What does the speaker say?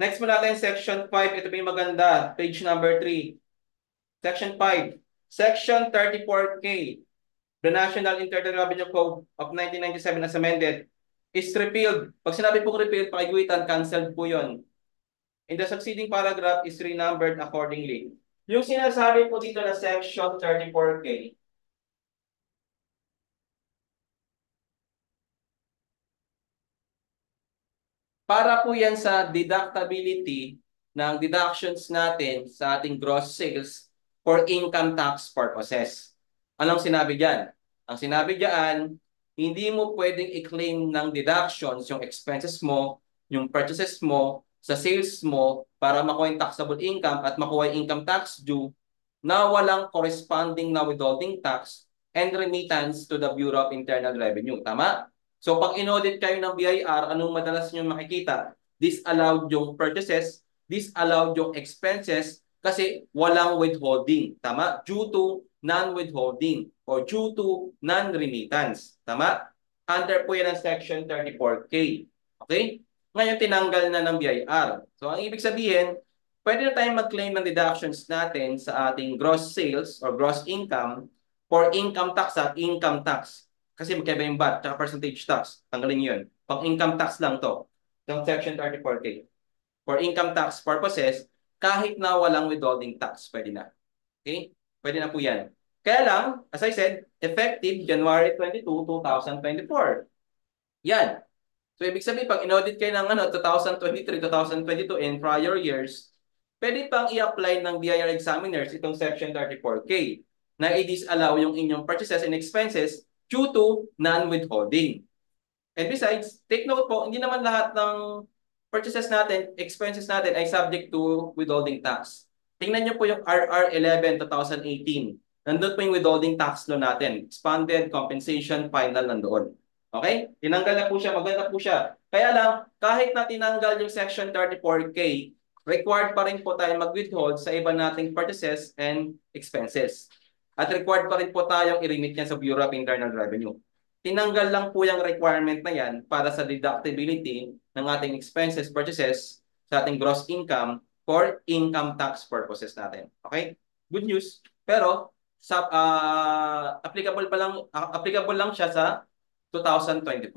Next mo natin, Section 5. Ito pa yung maganda. Page number 3. Section 5. Section 34K. The National Internal Revenue Code of 1997 as amended is repealed. Pag sinabi pong repealed, pakiguhitan, cancelled po yun. In the succeeding paragraph is renumbered accordingly. Yung sinasabi po dito na Section 34K, para po yan sa deductibility ng deductions natin sa ating gross sales for income tax purposes. Anong sinabi dyan? Ang sinabi dyan, hindi mo pwedeng i-claim ng deductions yung expenses mo, yung purchases mo, sa sales mo para makuha yung taxable income at makuha yung income tax due na walang corresponding na withholding tax and remittance to the Bureau of Internal Revenue. Tama? So pag in-audit kayo ng BIR, anong madalas nyo makikita? Disallowed yung purchases, disallowed yung expenses kasi walang withholding. Tama? Due to non-withholding or due to non-remittance. Tama? Under po yan ang Section 34K. Okay? Ngayon, tinanggal na ng BIR. So ang ibig sabihin, pwede na tayong mag-claim ng deductions natin sa ating gross sales or gross income for income tax at income tax. Kasi magkaiba yung VAT at percentage tax. Tanggalin nyo yun. Pang income tax lang to. Itong Section 34K. For income tax purposes, kahit na walang withholding tax, pwede na. Okay? Pwede na po yan. Kaya lang, as I said, effective January 22, 2024. Yan. So, ibig sabihin, pag in-audit kayo ng 2023, 2022, and prior years, pwede pang i-apply ng BIR examiners itong Section 34K na i-disallow yung inyong purchases and expenses due to non-withholding. And besides, take note po, hindi naman lahat ng purchases natin, expenses natin ay subject to withholding tax. Tingnan nyo po yung RR 11 2018. Nandun po yung withholding tax law natin. Expanded compensation final nandoon. Okay? Tinanggal na po siya, maganda po siya. Kaya lang, kahit na tinanggal yung Section 34K, required pa rin po tayo mag-withhold sa iba nating purchases and expenses. At required pa rin po tayong i-remit yan sa Bureau of Internal Revenue. Tinanggal lang po yung requirement na yan para sa deductibility ng ating expenses, purchases sa ating gross income for income tax purposes natin. Okay? Good news. Pero applicable lang siya sa 2024.